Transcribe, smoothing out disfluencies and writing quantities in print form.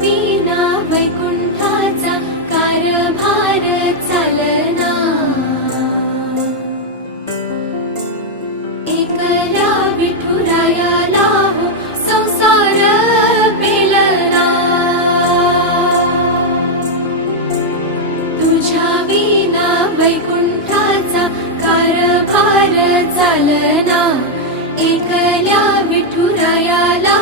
विना वैकुंठाचा कारभार चालना, एकल्या विठुरायाला हो संसार पेलना, तुझ्या विना वैकुंठाचा कारभार चालना, एकल्या विठुरायाला